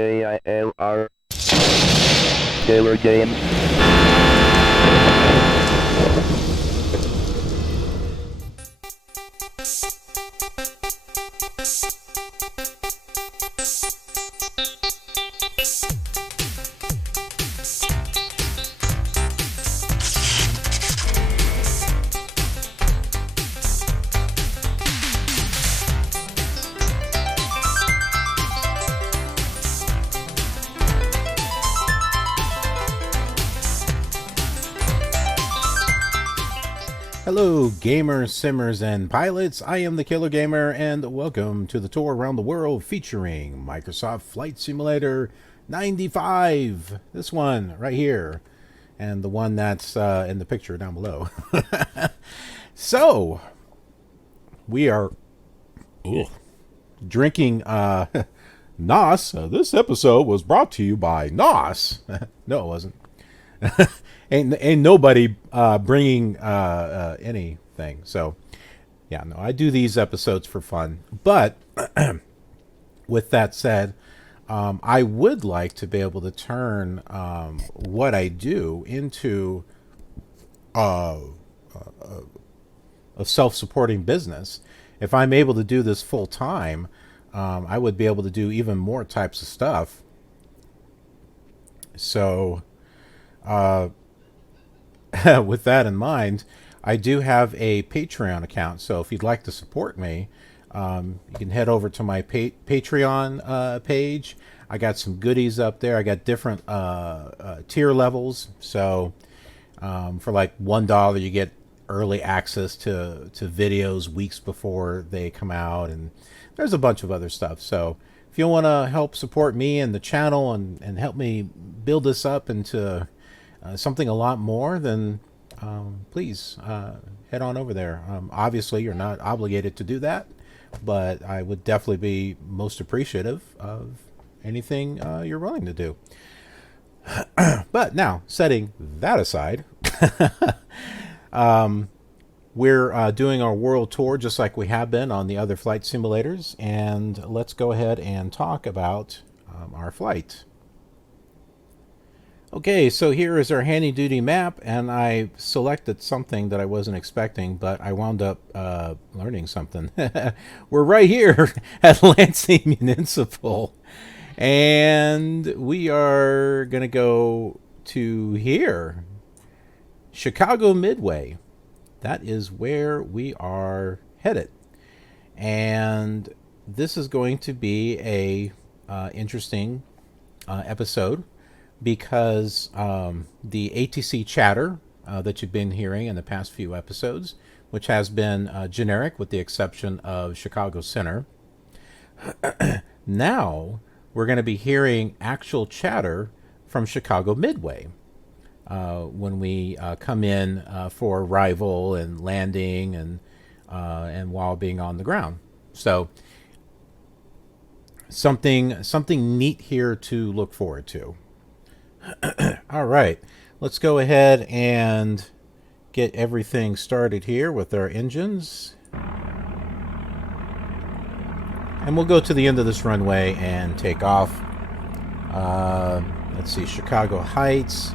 KILR Killer Game. Hello gamers, simmers, and pilots. I am the Killer Gamer, and welcome to the tour around the world featuring Microsoft Flight Simulator 95. This one right here, and the one that's in the picture down below. So, we are drinking NOS. This episode was brought to you by NOS. No, it wasn't. Ain't nobody bringing anything. So, yeah, no, I do these episodes for fun. But with that said, I would like to be able to turn what I do into a self-supporting business. If I'm able to do this full time, I would be able to do even more types of stuff. So, with that in mind, I do have a Patreon account. So if you'd like to support me, you can head over to my Patreon page. I got some goodies up there. I got different tier levels. So for like $1, you get early access to videos weeks before they come out. And there's a bunch of other stuff. So if you want to help support me and the channel and help me build this up into something a lot more, then please head on over there. Obviously, you're not obligated to do that, but I would definitely be most appreciative of anything you're willing to do. But now, setting that aside, we're doing our world tour just like we have been on the other flight simulators, and let's go ahead and talk about our flight. Okay, so here is our handy-duty map, and I selected something that I wasn't expecting, but I wound up learning something. We're right here at Lansing Municipal, and we are going to go to here, Chicago Midway. That is where we are headed, and this is going to be a interesting episode, because the ATC chatter that you've been hearing in the past few episodes, which has been generic with the exception of Chicago Center, now we're going to be hearing actual chatter from Chicago Midway when we come in for arrival and landing and while being on the ground. So something neat here to look forward to. All right, let's go ahead and get everything started here with our engines. And we'll go to the end of this runway and take off. Let's see, Chicago Heights.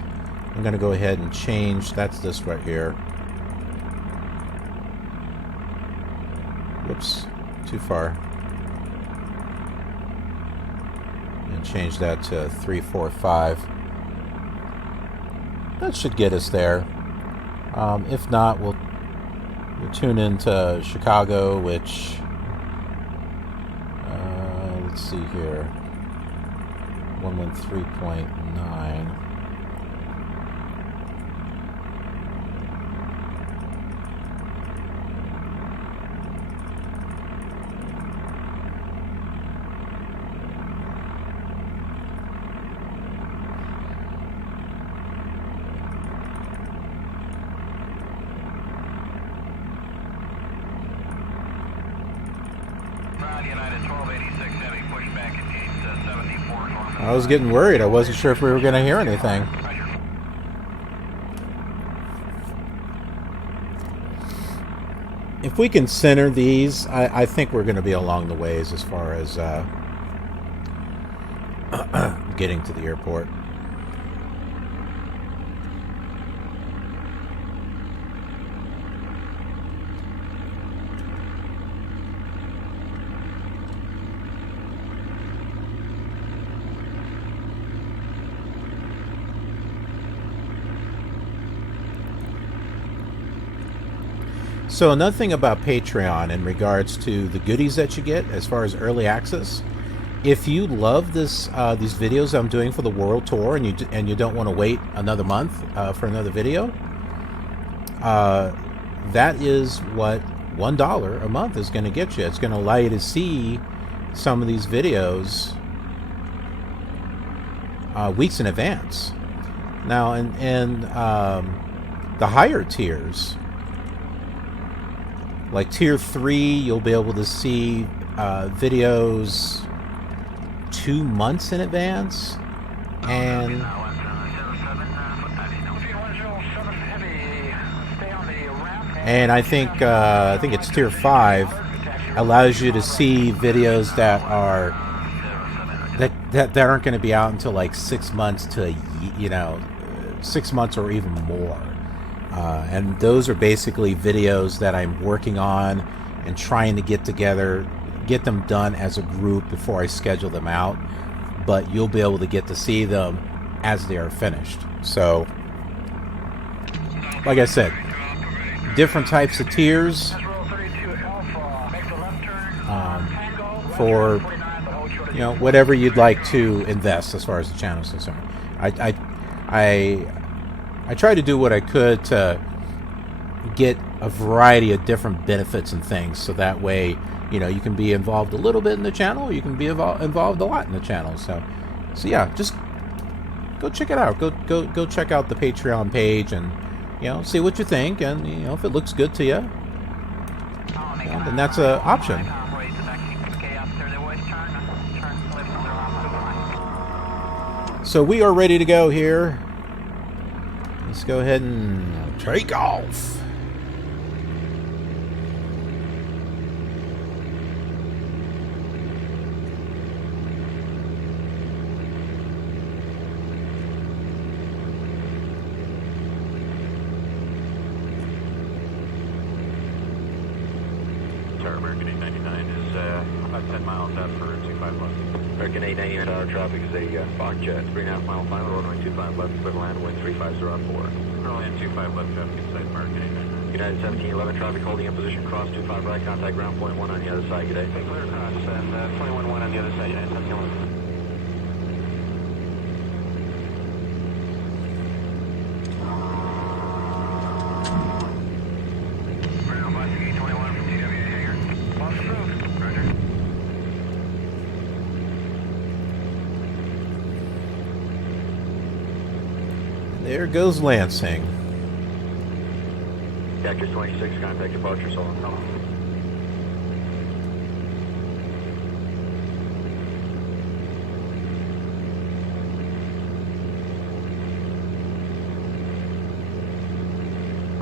I'm going to go ahead and change. That's this right here. Whoops, too far. And change that to 345. That should get us there. If not, we'll tune into Chicago, which, let's see here, 113.9. I was getting worried. I wasn't sure if we were going to hear anything. If we can center these, I think we're going to be along the ways as far as getting to the airport. So another thing about Patreon in regards to the goodies that you get as far as early access, if you love this these videos I'm doing for the world tour and you don't want to wait another month for another video, that is what $1 a month is going to get you. It's going to allow you to see some of these videos weeks in advance. Now, in the higher tiers, like tier 3, you'll be able to see videos 2 months in advance, and I think it's tier 5 allows you to see videos that aren't going to be out until like 6 months to 6 months or even more. And those are basically videos that I'm working on and trying to get together, get them done as a group before I schedule them out. But you'll be able to get to see them as they are finished. So, like I said, different types of tiers for whatever you'd like to invest as far as the channel is concerned. I tried to do what I could to get a variety of different benefits and things, so that way, you can be involved a little bit in the channel, you can be involved a lot in the channel. So yeah, just go check it out. Go check out the Patreon page and see what you think, and if it looks good to you, then that's an option. So we are ready to go here. Let's go ahead and take off. American 899 is about 10 miles out for 25 left. American 899 tower traffic is a Fox jet, 3.5 mile final, runway 25 left, clear to land, wind 35004. Runway 25 left, traffic inside American 899. United 1711 traffic holding in position, cross 25 right, contact ground point 1 on the other side, good day. Clear across, and 21-1 on the other side, United 1711. There goes Lansing. Cactus 26, contact departure, so on.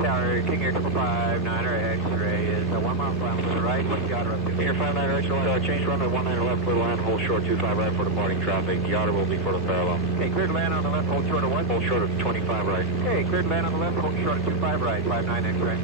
Tower, KIGQ 559er X-ray is 1 mile flat to the right, what's the otter up to? KIGQ 59er X-ray, change runway 19 left, clear land, hold short 25 right for departing traffic. The otter will be for the parallel. Okay, cleared land on the left, hold short of what? Hold short of 25 right. Okay, cleared land on the left, hold short of 25 right, 59 X-ray.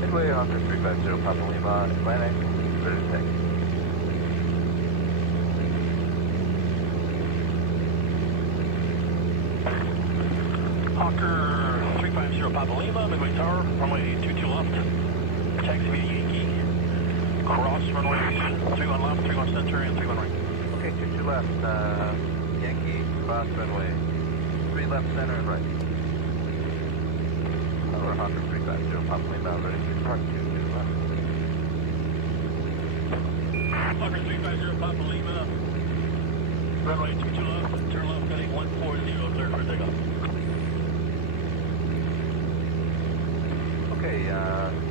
Midway, Hawker 350, Papa Lima, Atlantic, ready to take. Hawker 350, Papa Lima, Midway Tower, runway 22 left, taxi via Yankee, cross runways 31 left, 31 center, and 31 right. Okay, 22 left, Yankee, cross runway, 3 left, center, and right. Tower, Hawker 350, Papa Lima, ready to depart, 22 left. Fokker 350 Papa Lima. Runway 22 left, turn left heading 140, clear for takeoff. Okay,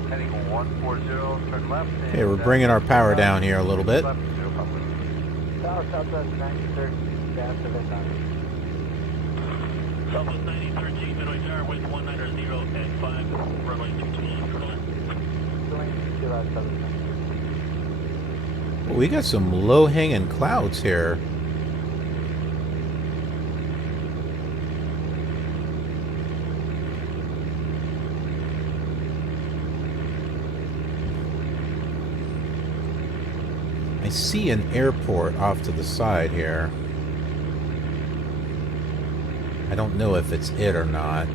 heading 140, turn left. Okay, we're bringing our power down here a little bit. Left, 0 Papa Lima. Tower Southwest 9013, fast of it. Southwest 9013, Midway Tower, wind 190 at 5, runway 22 left, turn left. Going 2 left, Southwest 9013. Well, we got some low-hanging clouds here. I see an airport off to the side here. I don't know if it's it or not.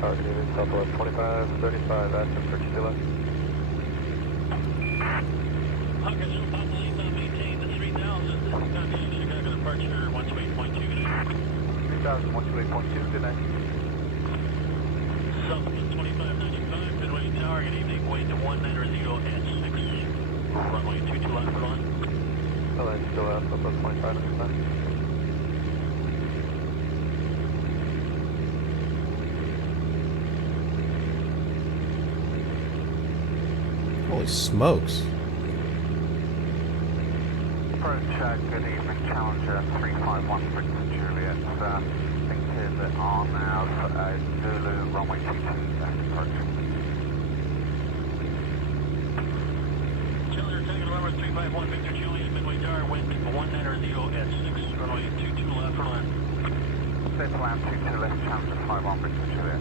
Targeted Southwest 2535, Aston for Chile. Hawker 0 Papa Lima, maintain the 3000. Continue Chicago departure 128.2, good night. 3000, 128.2, good night. Southwest 2595, Midway Tower, good evening, wind 190 at 6, runway 22 left, turn on. Hello, still out, Southwest 2595. Holy smokes. Approach, good evening, Challenger 351 Victor Juliet. Think on now, Zulu, runway 22, approach. Challenger, taking runway 351, Victor Juliet, Midway Tower, wind 190 at 6, runway 22 left, turn on. Clear to land 22 left, Challenger 51 Victor Juliet.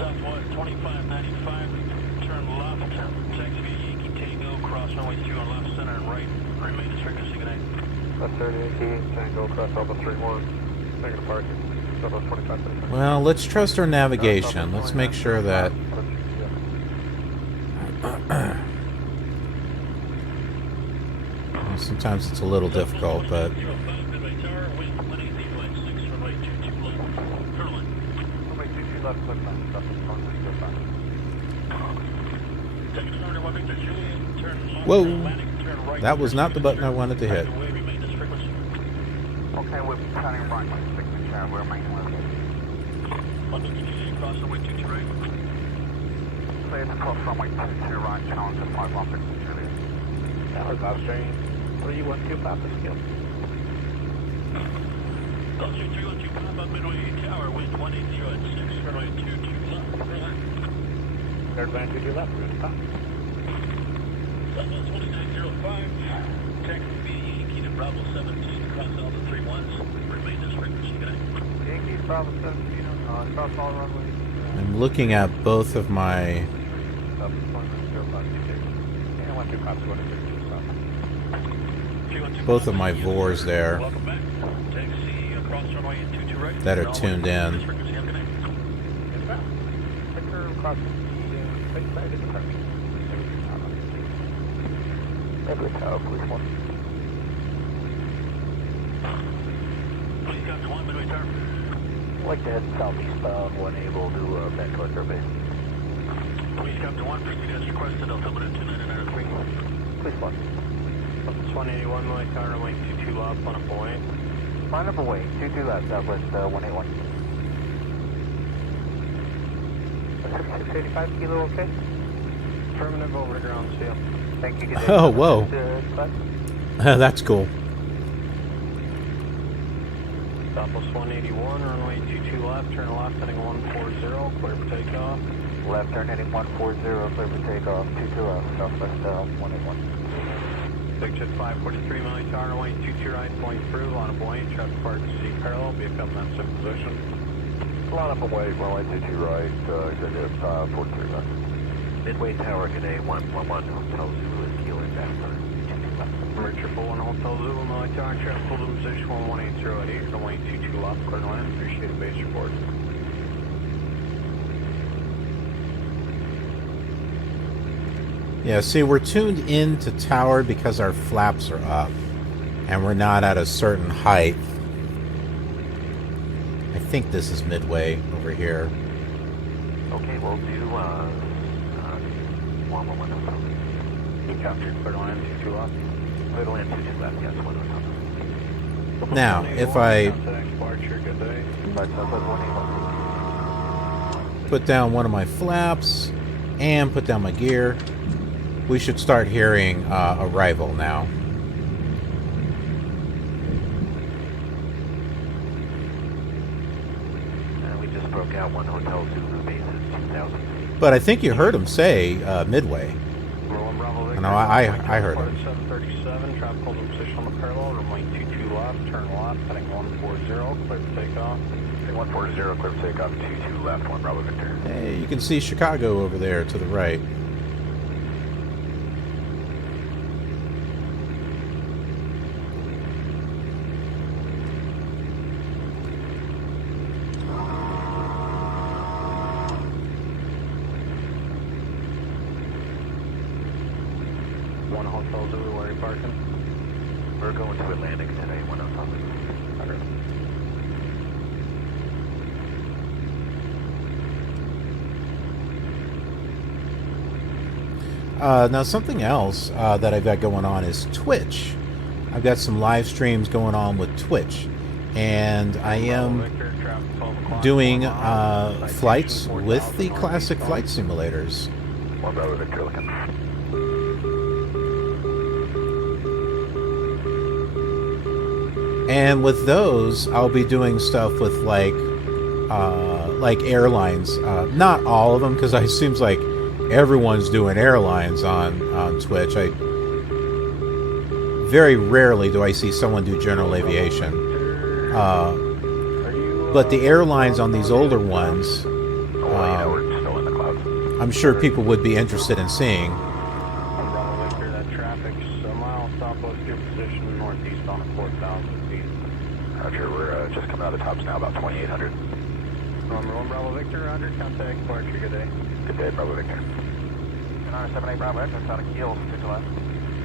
Southwest 2595. Turn left, taxi via Yankee Tango, cross runway 2 on left, center, and right. Remain as frequency, good night. Left 30 Yankee, Tango, cross Alpha 31, negative parking, Southwest 2535. Well, let's trust our navigation. Let's make sure that... Sometimes it's a little difficult, but... Midway Tower, wind 180 at 6, runway 22 left. Turn left. Runway 22 left, clear land, Southwest 2535. Taking number 1 Victor Juliet, turn left. Whoa. Atlantic, turn right. That was not the button I wanted to hit. Away, remain as frequency. Okay, we're turning right with signature, we're making left. 1 Victor Juliet, cross runway 22 right. Clear to cross runway 22 right, Challenger 51 Victor Juliet. Towers Australian 312 Papa skill. Gulfstream 312 Papa, Midway Tower, wind 180 at 6, runway 22 left. Turn left. Third land 22 left, we're going to top. Southwest 2905, taxi via Yankee to Bravo 17, cross all the 31s, remain as frequency, good night. Yankee, Bravo 17, cross all runways. I'm looking at both of my... Both of my VORs there Welcome back. Taxi across runway 22 right. that are tuned in. As frequency, have a good night. Yes, ma'am. Clicker across the right side of the park. Midway Tower, please one. Please come to 1 Midway Tower. I'd like to head southeastbound when able to Vancouver Air Base. Please come to 1, proceed as requested, altimeter 29903. Please one. 181 Midway Tower, runway 22 left on a point. Line up away, 22 left, Southwest 181. 685 kilo, okay? Affirmative, over to ground seal. Thank you. Good day. Oh, whoa. Class. That's cool. Southwest 181, runway 22 left, turn left heading 140, clear for takeoff. Left turn heading 140, clear for takeoff, 22 left, Southwest 181. Picture 543 Midway Tower, runway 22 right, going through, line up away, traffic part C parallel, be a couple minutes in position. Line up away, runway 22 right, executive 43 left. Midway Tower, good day, 111, Hotel Zulu is KILR down for 22 left. Richard 41 Hotel Zulu, Midway Tower, traffic hold in position 11808, runway 22 left, clear to land, appreciate a base report. Yeah, see, we're tuned into tower because our flaps are up, and we're not at a certain height. I think this is Midway over here. Okay, we'll do 111 Hotel. You captured clear line 22 left. Clear line 22 left, yes, 1 Hotel. Now, if I Good day. put down one of my flaps and put down my gear, we should start hearing arrival now. We just broke out 1 Hotel Zulu bases 2,000 feet. But I think you heard him say Midway. No, I heard him. 737, traffic holds in position on the parallel, runway 22 left, turn left, heading 140, clear for takeoff. 140, clear for takeoff, 22 left, 1 Bravo Victor. Hey, you can see Chicago over there to the right. Hotel Zulu, where are you parking? We're going to Atlantic today, 1 Hotel Zulu. Now, something else that I've got going on is Twitch. I've got some live streams going on with Twitch, and I am doing flights with the classic flight simulators. 1 Bravo Victor looking. And with those, I'll be doing stuff with like airlines. Not all of them, because it seems like everyone's doing airlines on Twitch. Very rarely do I see someone do general aviation. But the airlines on these older ones, we're still in the clouds. I'm sure people would be interested in seeing. Bravo Victor, that traffic's a mile southwest of your position, northeast on 4,000 feet. Roger, we're just coming out of the tops now, about 2,800. Number 1 Bravo Victor, Roger, contact departure, good day. Good day, Bravo Victor. 978 Bravo Echo, out of Kiel, 6 left.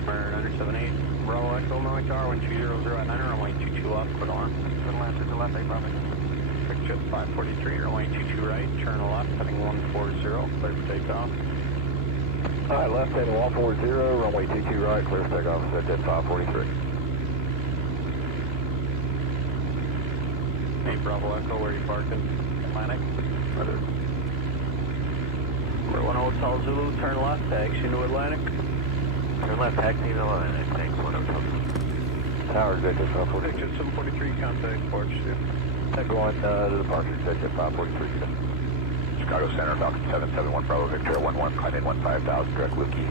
978 Bravo Echo, Midway Tower, 1200 at 9, runway 22 left, clear line. Clear line 2 left, 8 Bravo Echo. Jet 543, runway 22 right, turn left, heading 140, clear for takeoff. Alright, left heading 140, runway 22 right, clear for takeoff, set jet 543. Hey, Bravo Echo, where are you parking? Atlantic. Roger. Number 1 Hotel Zulu, turn left, taxi into Atlantic. Turn left, taxi to Atlantic, thanks, 1 Hotel Zulu. Tower, jet 543. Jet 743, contact departure. Going to departure, set jet 543. Chicago Center, Falcon 771, Bravo Victor, 11, climb in 15,000, direct Wiki.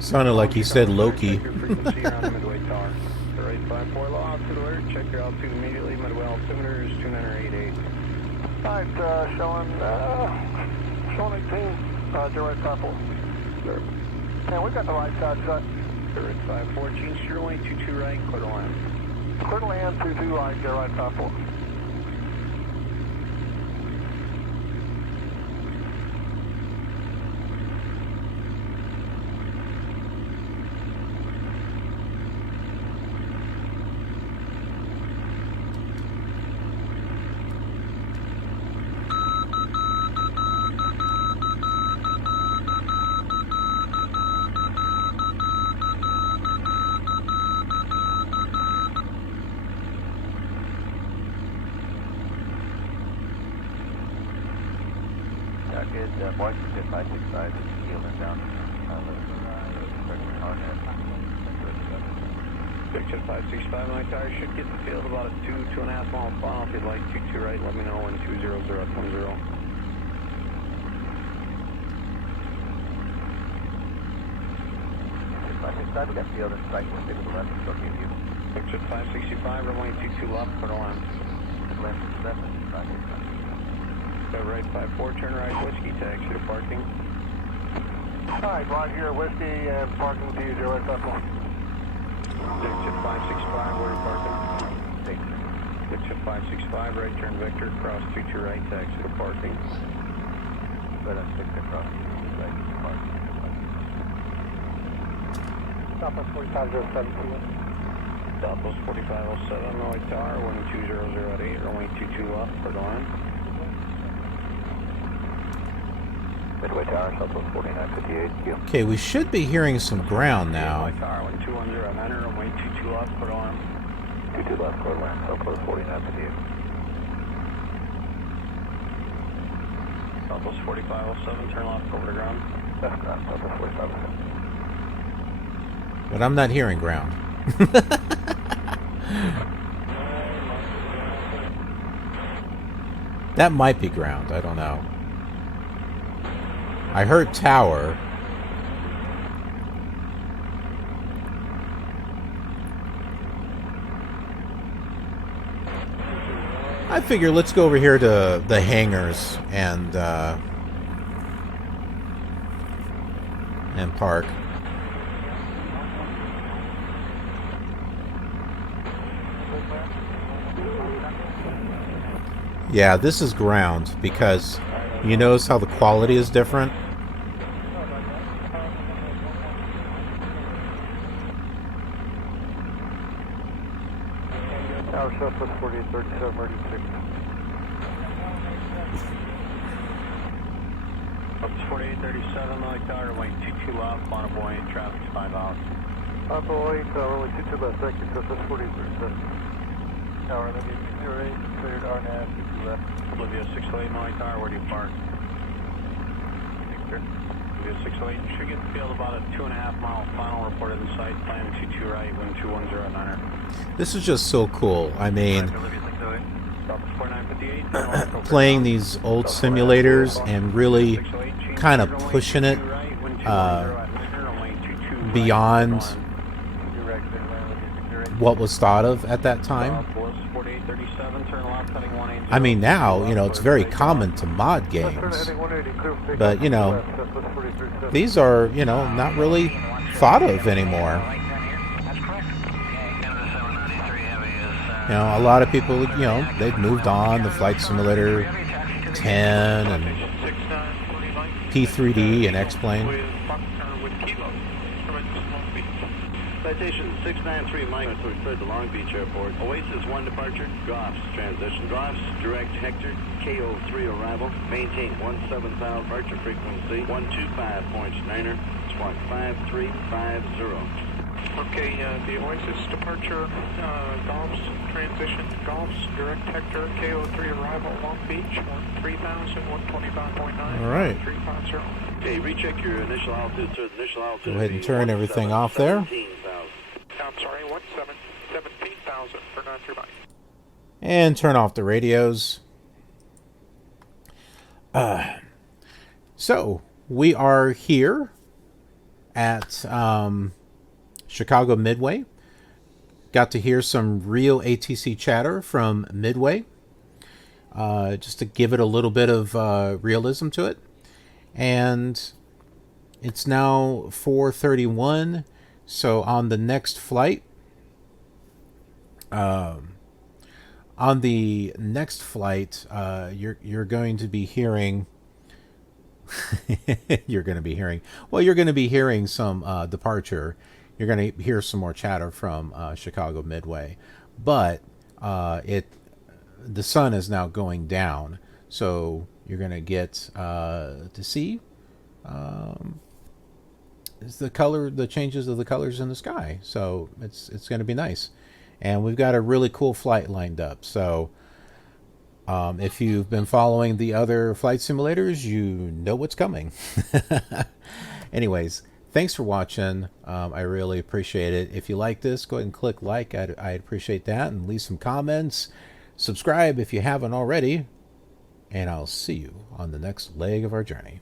Sounded like he said Loki. Check your frequency around the Midway Tower. The right 54 low altitude alert. Check your altitude immediately. Midway altimeter is 2988. Alright, showing 18, direct 54. Sir. And we got the right side shut. The right 54, change to your lane, 22 right, clear to land. Clear to land, 22 right, right 54. Good, Boy, jet 565, Kiel and down. Big jet 565, my tire should get the field about a 2.5 mile final. If you'd like 22 right, let me know when 200 at 10. We got field and strike, we'll stay to the left, short view. Big jet 565, runway 22 left, clear to land. Left, 565. Go right 54, turn right, whiskey, taxi to parking. Alright, right here, whiskey and parking to you, direct 54. Big jet 565, where are you parking? Big jet 565, right turn Victor, cross 22 right, taxi to parking. Right on 6 across. Southwest 4507 to you. Southwest 4507, Midway Tower, 12008, runway 22 left for the line. Midway Tower, Southwest 4958, Q. Okay, we should be hearing some ground now. Midway Tower, 12109, runway 22 left for the line. 22 left, clear to land, Southwest 4958. Southwest 4507, turn left over to ground. That's ground, Southwest 4507. But I'm not hearing ground. That might be ground, I don't know. I heard tower. I figure let's go over here to the hangars and park. Yeah, this is ground because you notice how the quality is different. Tower Southwest 4837, ready 6. Southwest 4837, Midway Tower, runway 22 left, Monoboy, traffic 5 out. Boy, runway 22 left, thank you, Southwest 4837. Tower, Olivia 608, cleared RNAV, 22 left. Olivia 608, Midway Tower, where do you park? Victor. Olivia 608, you should get the field about a 2.5 mile final reported in sight, plan 22 right, wind 210 This is just so cool. I mean, Olivia 608. Southwest 4958. playing these old simulators and really kind of pushing it beyond what was thought of at that time. I mean, now, you know, it's very common to mod games, but, you know, these are, you know, not really thought of anymore. You know, a lot of people, you know, they've moved on to Flight Simulator 10 and P3D and X-Plane. Citation 693 Mike, to clear the Long Beach Airport. Oasis 1 departure, Goffs transition. Goffs, direct Hector, KO3 arrival. Maintain 17,000 departure frequency, 125.9er, squawk 5350. Okay, the Oasis departure, Golf's transition, Golf's direct Hector, KO3 arrival, Long Beach, 3,000, 125.9. All right. 350. Okay, recheck your initial altitude, sir. The initial altitude. Go ahead and turn everything off there. 17,000. I'm sorry, 17,000 for 935. And turn off the radios. So, we are here at Chicago Midway. Got to hear some real ATC chatter from Midway. Just to give it a little bit of realism to it. And it's now 4:31. So on the next flight, you're going to be hearing. You're going to be hearing some departure. You're going to hear some more chatter from Chicago Midway, but the sun is now going down, so you're going to get to see the changes of the colors in the sky. So it's going to be nice, and we've got a really cool flight lined up. So if you've been following the other flight simulators, you know what's coming. Anyways, thanks for watching. I really appreciate it. If you like this, go ahead and click like. I'd appreciate that, and leave some comments. Subscribe if you haven't already, and I'll see you on the next leg of our journey.